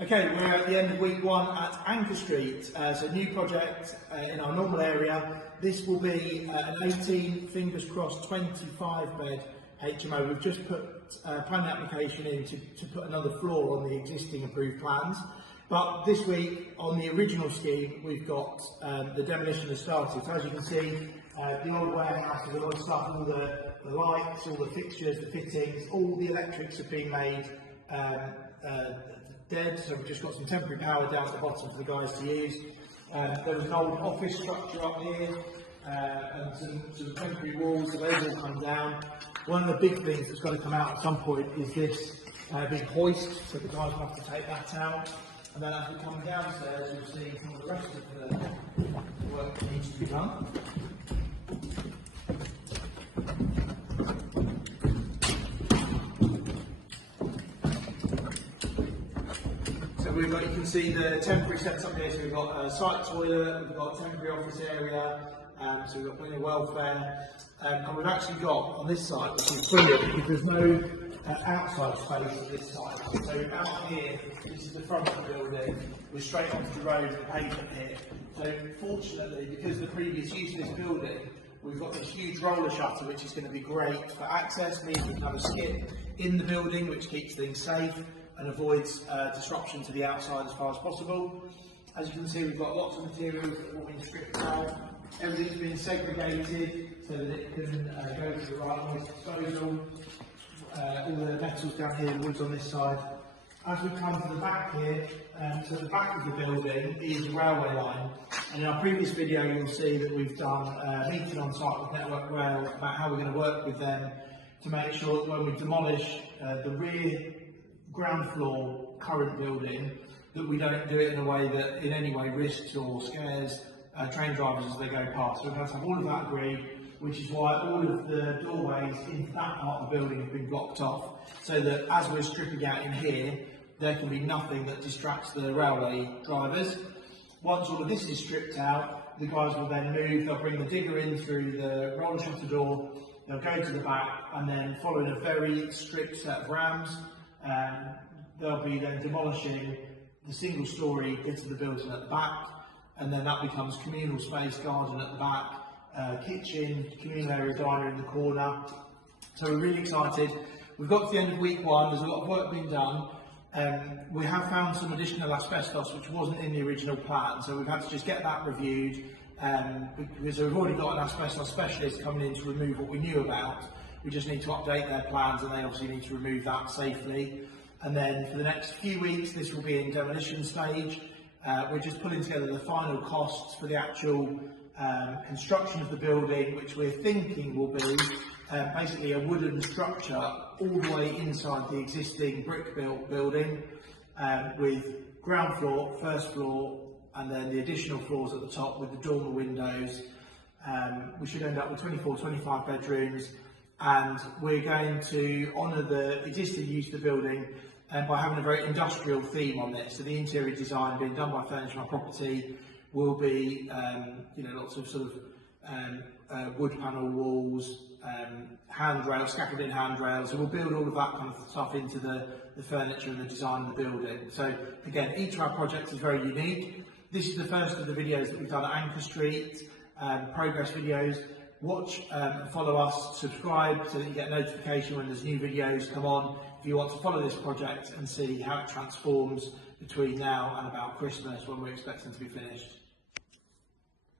Okay, we're at the end of week one at Anker Street. So new project in our normal area. This will be an 18, fingers crossed, 25 bed HMO. We've just put planning application in to put another floor on the existing approved plans. But this week on the original scheme, we've got the demolition has started. So as you can see, the old warehouse with a lot of stuff, all the lights, all the fixtures, the fittings, all the electrics have been made dead, so we've just got some temporary power down at the bottom for the guys to use. There was an old office structure up here and some temporary walls, so those all come down. One of the big things that's got to come out at some point is this big hoist, so the guys will have to take that out. And then as we come downstairs, you'll see some of the rest of the work that needs to be done. We've got, you can see the temporary sets up here, so we've got a site toilet, we've got a temporary office area, so we've got plenty of welfare, and we've actually got on this site, which is brilliant, because there's no outside space at this site. So out here, this is the front of the building, we're straight onto the road and pavement here. So fortunately, because the previous use of this building, we've got this huge roller shutter, which is going to be great for access, means we can have a skip in the building, which keeps things safe and avoids disruption to the outside as far as possible. As you can see, we've got lots of materials that have been stripped out. Everything's been segregated so that it can go to the right waste disposal. All the metals down here, the wood's on this side. As we come to the back here, so the back of the building is the railway line. And in our previous video, you'll see that we've done a meeting on site with Network Rail about how we're going to work with them to make sure that when we demolish the rear ground floor current building, that we don't do it in a way that in any way risks or scares train drivers as they go past. So we're going to have all of that agreed, which is why all of the doorways into that part of the building have been blocked off, so that as we're stripping out in here, there can be nothing that distracts the railway drivers. Once all of this is stripped out, the guys will then move, they'll bring the digger in through the roller shutter door, they'll go to the back, and then following a very strict set of rams, they'll be then demolishing the single story bits of the building at the back, and then that becomes communal space, garden at the back, kitchen, communal area, diner in the corner. So we're really excited. We've got to the end of week one, there's a lot of work being done. We have found some additional asbestos which wasn't in the original plan, so we've had to just get that reviewed, because we've already got an asbestos specialist coming in to remove what we knew about. We just need to update their plans, and they obviously need to remove that safely. And then for the next few weeks, this will be in demolition stage. We're just putting together the final costs for the actual construction of the building, which we're thinking will be basically a wooden structure all the way inside the existing brick-built building, with ground floor, first floor, and then the additional floors at the top with the dormer windows. We should end up with 24, 25 bedrooms. And we're going to honour the existing use of the building by having a very industrial theme on this. So the interior design being done by Furniture My Property will be, lots of sort of wood panel walls, handrails, scaffolded in handrails. So we'll build all of that kind of stuff into the furniture and the design of the building. So again, each of our projects is very unique. This is the first of the videos that we've done at Anker Street, progress videos. Watch and follow us, subscribe so that you get a notification when there's new videos come on, if you want to follow this project and see how it transforms between now and about Christmas, when we're expecting to be finished.